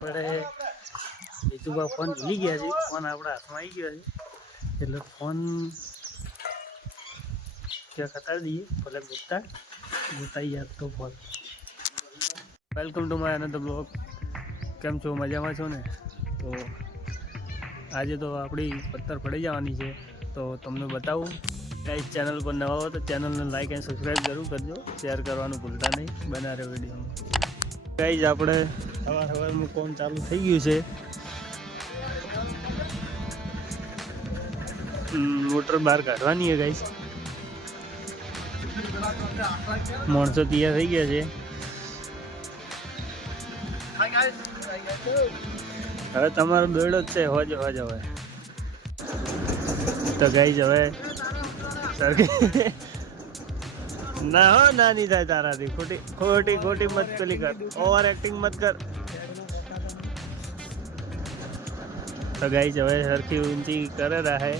આપણે બીજું ફોન ભૂલી ગયા છે. ફોન આપણા હાથમાં આવી ગયો છે એટલે ફોન ત્યાં કતારી દઈએ ભલે ગોતાઈ યાદ તો phone. Welcome to my another blog. કેમ છો? મજામાં છો ને? તો આજે તો આપણી પથ્થર પડી જવાની છે તો તમને બતાવું. ગાઈસ ચેનલ પર નવા હો તો ચેનલને લાઈક એન્ડ સબસ્ક્રાઈબ જરૂર કરજો. શેર કરવાનું ભૂલતા નહીં. બના રહે વિડીયોમાં. ગાઈસ આપણે સવારમાં કોમ ચાલુ થઈ ગયું છે. મોટર બહાર કાઢવાની છે ગાઈસ. માણસો તૈયાર થઈ ગયા છે. હવે તમારો દોડો જ છે. હોજ હવે તો ગાઈસ હવે ના હો ના નહીં થાય તારાથી. ખોટી મત પેલી કર. ઓવર એક્ટિંગ મત કર. તો ગાઈસ હવે સરખી ઊંચી કરે રહે.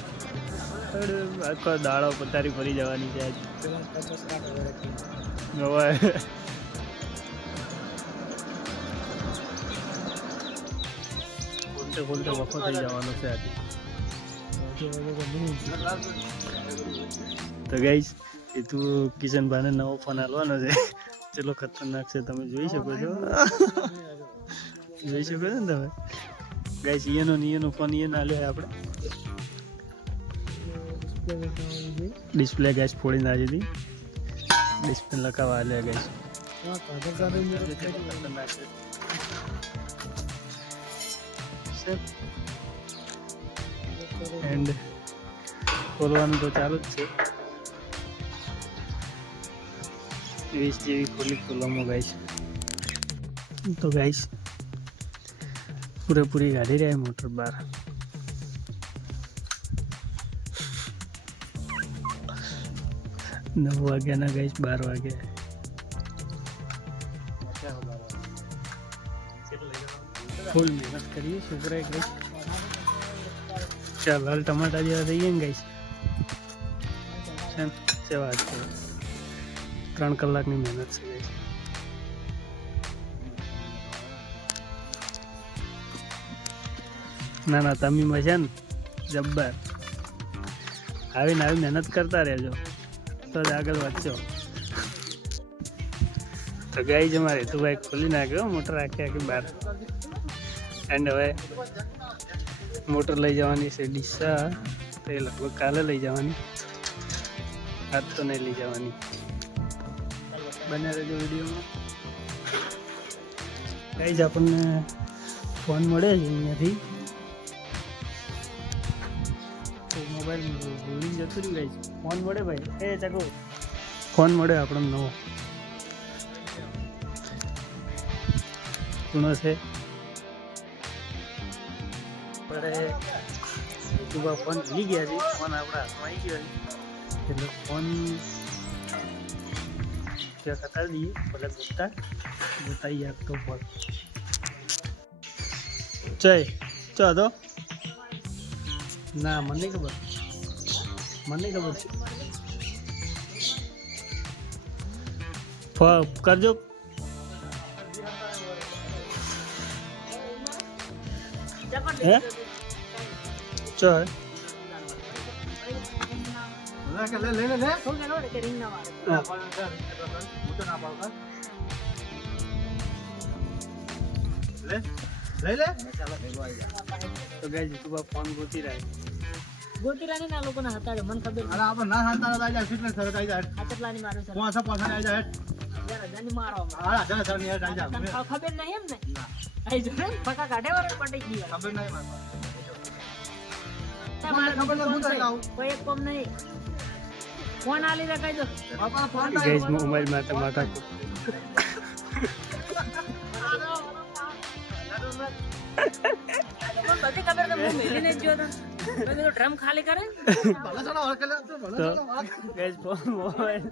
આખો દાડો પથારી ફરી જવાની છે હવે. ખોલતે વખો થઈ જવાનો છે આજે. તો ગાઈસ એ તું કિશનભાઈને નવો ફોન આલવાનો છે. ચલો ખતરનાક છે, તમે જોઈ શકો છો. જોઈ શકો છો ને તમે ગાઈસ. એનો ફોન આલ્યો આપણે. ડિસ્પ્લે ગાઈસ ફોડી નાખી હતી. Display લખાવા Alya guys. એન્ડ ખોલવાનું તો ચાલુ જ છે. 20 જેવી ખોલવામાં ગાઈસ. તો ગાઈસ પૂરેપૂરી કાઢી રહ્યા મોટર બહાર. 9 વાગ્યાના ગાઈસ 12 વાગ્યા. ફૂલ મહેનત કરીએ છોકરાએ ગાઈસ. ચાલ હાલ ટમાટા જેવા થઈ ગયા ને ગાઈસ. સેવા જ છે. 3 કલાકની મહેનત છે ગાઈસ. ના તમે મજા ને જબ્બર. આવી મહેનત કરતા રહેજો તો જ આગળ વધશો. તો ગાઈસ અમારે તો ભાઈ ખોલી નાખ્યો મોટર આખી બહાર. એન્ડ હવે મોટર લઈ જવાની છે ડીસા. તો એ લગભગ કાલે લઈ જવાની. આજ તો નહીં લઈ જવાની. બને રહેજો વિડીયોમાં. ગાઈસ આપણને ફોન મળે છે અહીંયાથી. તો મોબાઈલ ભૂલી જતું રહ્યું ગાઈસ. ફોન મળે ભાઈ. એ ચાકો ફોન મળે આપણને નવો. સુનો છે આપણે ફોન ભૂલી ગયા છે. ફોન આપણા હાથમાં આવી ગયો છે એટલે ફોન ત્યાં કતારી દઈએ ભલે ગોતાઈ યાદ તો ફોન. ચો તો ના મને નહીં ખબર છે. કરજો હે ચો હે તો ગાઈસ તું ફોન ગોતી રહ્યા ને. આ લોકોને હતાડે મને ખબર. અરે આપણે ના હતાડે આઈ જાય. ફિટનેસ સરત આઈ જાય. હાચટલાની મારું સર. પોસા આઈ જાય. યાર અજાની મારો. હા અજાની સર આઈ જાય. ખબર નહીં એમ ને. આઈ જો ફટા કાઢે વર પટી ગઈ. ખબર નહીં મને. તમારે ખબર ન હું થઈ આવું. કોઈ એક કોમ નહીં. ફોન આલી રે કહી દો. બાપા ફોન ગાઈસ મોબાઈલ માં માતા કો. બધી ખબર તો હું મેલીને જ જોતો. તો ડ્રમ ખાલી કરે. ભલે ચલો હળકેલે તો ભલે ચલો. ગાઈસ ફોન મોબાઈલ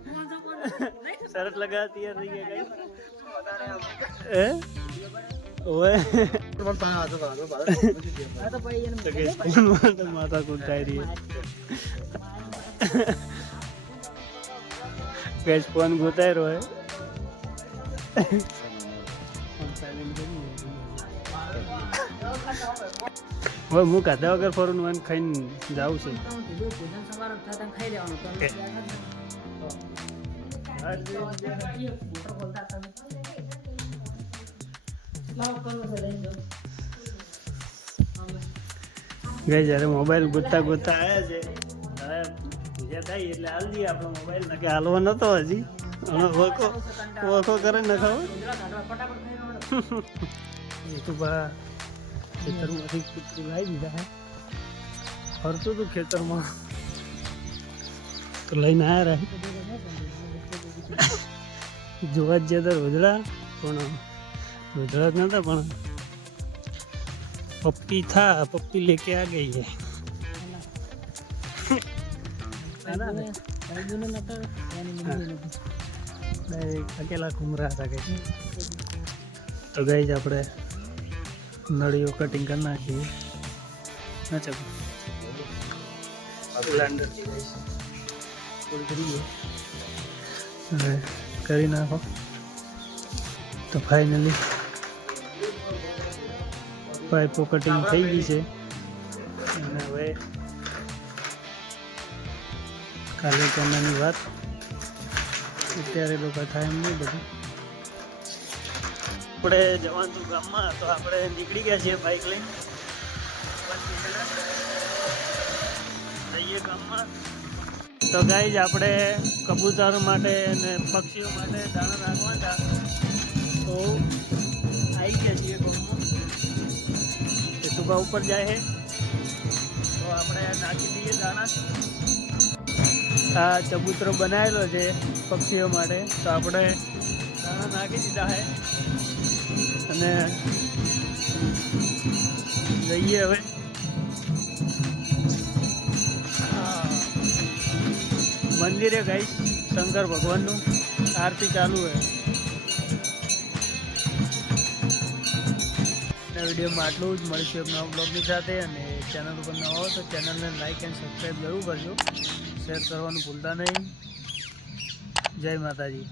શરત લગા તૈયાર થઈ ગયા ગાઈસ. હે ઓએ ફોન પાછો તો પડી એને તો ગાઈસ ફોન માં તો માતા કો થાય રહી है. गाइस फोन गोताय रहो है. હવે હું કાધા વગર ફરું મને ખાઈને જાવું છે. ગઈ જ્યારે મોબાઈલ ગોતતા ગોતતા આવ્યા છે હવે બીજા થાય એટલે હાલ દઈએ આપણો મોબાઈલ ને કે હાલવો નતો હજી ઓળખો કરે ન ખાવ યુટ્યુબા ખેતરમાંથી કૂતરું લાવી દીધા હે ફરતું હતું ખેતરમાં તો લઈને આવ્યા રહે જોવા જ જતા રોજડા પણ રોજડા જ નતા પણ पप्पी था पप्पी लेके आ गई है अकेला घूम रहा था कहीं तो गई આપણે નળીઓ કટિંગ કરી નાખી ના ચાલો બ્લેન્ડર હવે કરી નાખો તો ફાઇનલી પાઇપો કટિંગ થઈ ગઈ છે અને હવે કાલે ચણાની વાત અત્યારે લોકો થાય એમ નહીં બધું આપણે જવાનું ગામમાં તો આપણે નીકળી ગયા છીએ બાઇક લઈને જઈએ ગામમાં તો ગાઈઝ આપણે કબૂતર માટે અને પક્ષીઓ માટે દાણા નાખવાના તો આવી ગયા છીએ ગામમાં સુબહ ઉપર જાય છે તો આપણે નાખી દઈએ દાણા આ ચબૂતરો બનાવેલો છે પક્ષીઓ માટે તો આપણે દાણા નાખી દીધા છે અને જઈએ હવે મંદિરે ગાઈસ શંકર ભગવાનનું આરતી ચાલુ છે વિડીયોમાં આટલું જ મળીશું નવા બ્લોગની સાથે અને ચેનલ ઉપર નવા હો તો ચેનલને લાઈક એન્ડ સબસ્ક્રાઈબ જરૂર કરજો શેર કરવાનું ભૂલતા નહીં જય માતાજી.